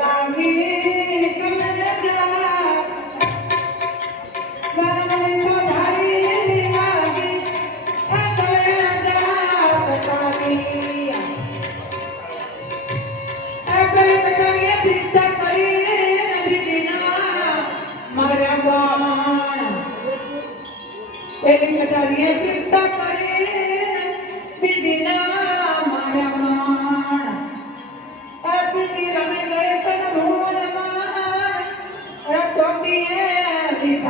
I'm here.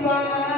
Bye.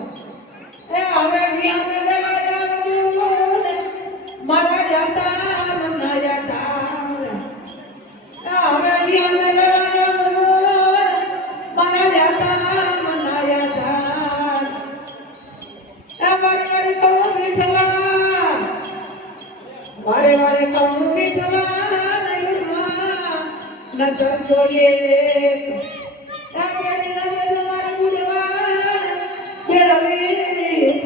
નકર જોઈએ તારે નજર મારું ઉડવા કેળવી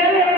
ustedes.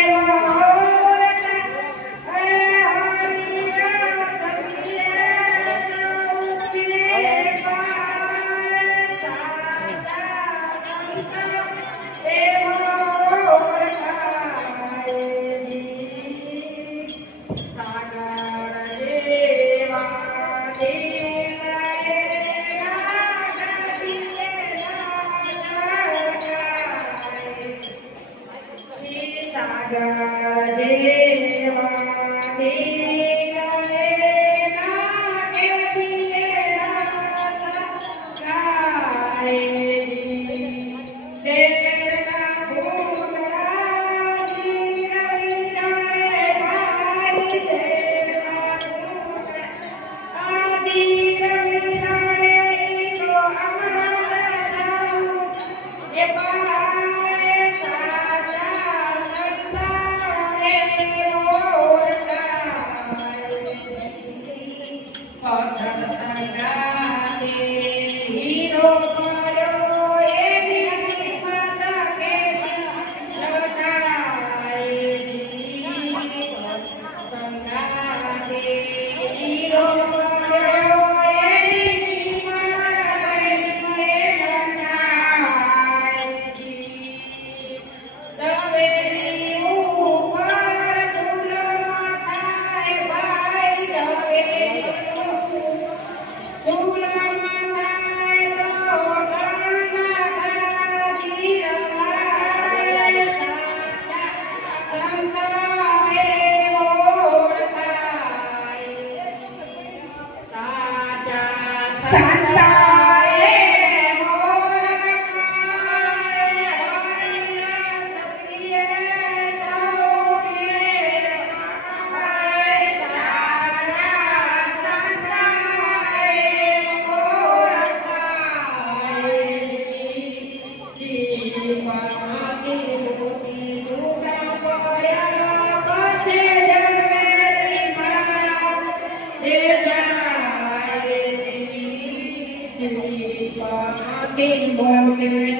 tempo per le